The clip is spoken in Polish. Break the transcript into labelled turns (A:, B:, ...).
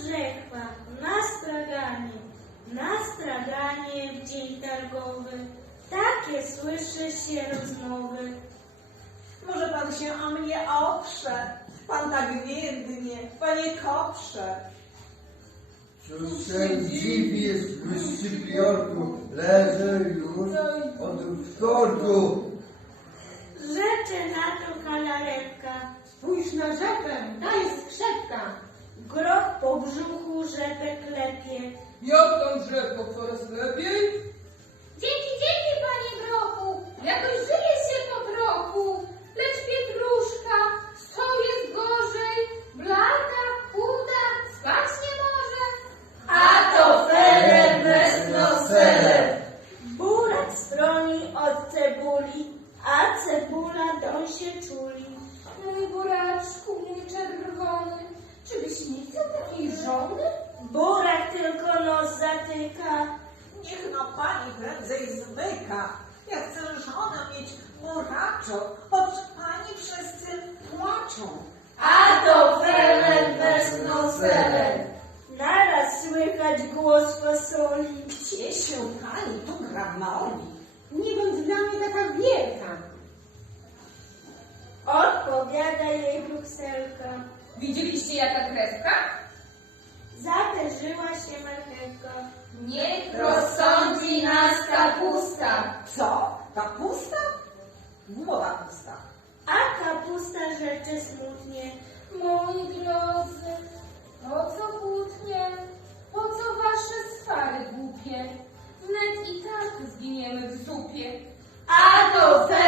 A: rzekła, na straganie w dzień targowy, takie słyszy się rozmowy.
B: Może pan się o mnie oprze, pan tak biednie, panie koprze.
C: Cóż się dziwisz, Scypiorku, leżę już od wtorku.
A: Rzecze na to Kalaretka,
D: Spójrz na rzepę, daj skrzepka.
A: groch po brzuchu rzepę klepie.
E: Jak tam drzewko coraz lepiej?
F: Dzięki, panie grochu, jakoś żyje się po trochu. Lecz Pietruszka, co jest gorzej? Blada, chuda, spać nie może.
A: A to feler wesnoseler. Burak stroni od cebuli, a cebula doń się czuli.
F: Mój buraczku, mój czerwony, czybyś nie chciał takiej żony?
A: Burak tylko nos zatyka.
B: Niech no pani prędzej zmyka. Ja chcę żonę mieć muraczo, choć pani wszyscy płaczą.
A: A to feler wesnoseler. Naraz słychać głos fasoli.
B: Gdzie się pani tu gramoli?
D: Nie bądź dla mnie taka wielka.
A: Odpowiada jej Brukselka.
F: Widzieliście jaka krewka?
A: Zaterzyła się marchewka.
F: Niech rozsądzi nas kapusta.
B: Co? Kapusta? Głowa pusta.
A: A kapusta rzeczy smutnie.
F: Moi drodzy, po co kłótnie? Po co wasze swary głupie? Wnet i tak zginiemy w zupie.
A: A to